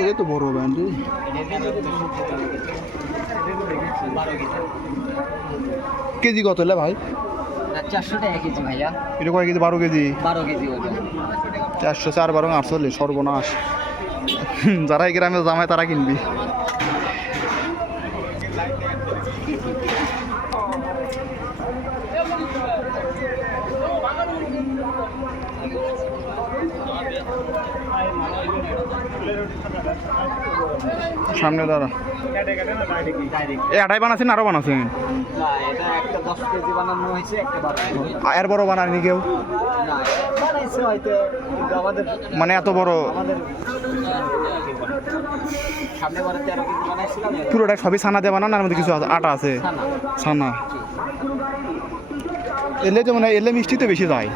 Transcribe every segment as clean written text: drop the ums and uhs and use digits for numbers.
এটা তো বড় ব্যান্ড কেজি কত হলে ভাই? 400 টাকা কেজি ভাইয়া। এটা কয় কেজি? 12 কেজি। 12 কেজি ওজন। 400 4 12 48 সর্বনাশ। যারা এই গ্রামে জামায় তারা কিনবি। সামনে দাঁড়া এ আটাই বানাচ্ছেন আরো বানাচ্ছেন? এর বড় বানায়নি কেউ? মানে এত বড় পুরোটা সবই ছানা দিয়ে বানান? আর মধ্যে কিছু আটা আছে? ছানা। এলে তো মানে এলে মিষ্টি তো বেশি যায়।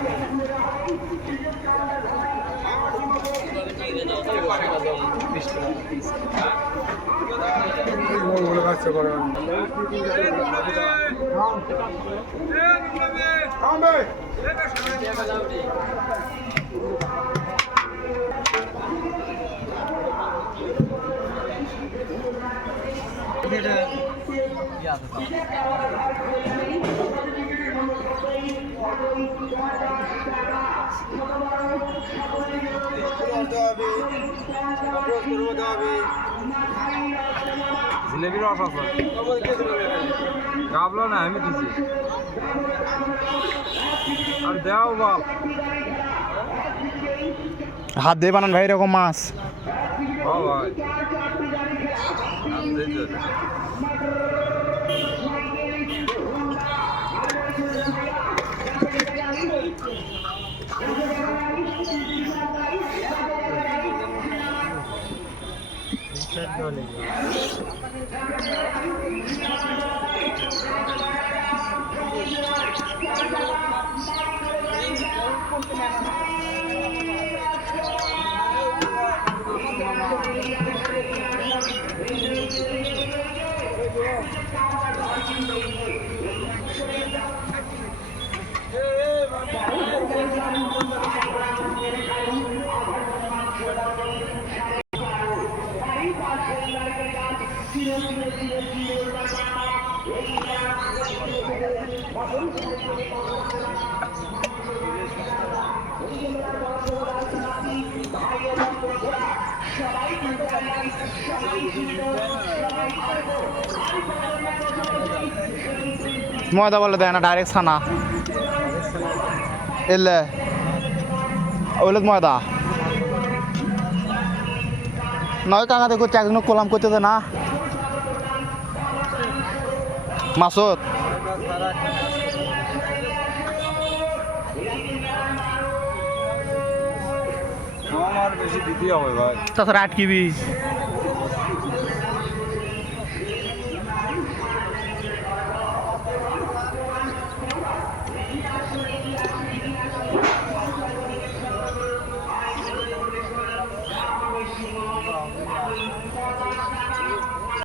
জিলেবির রস আছে গাবলো না আমি দিছি আর দেও বল হাত দিয়ে বানান ভাই এরকম মাছ? ও ভাই ময়দা বলে দেয় না, ডাইরেক্ট ছানা এলে ওইলে ময়দা নয় কাঙাতে করছে একজন কোলাম করতে দে না মাসুদ আমার বেশি দিতে হবে ভাই তাছাড়া আটকিবি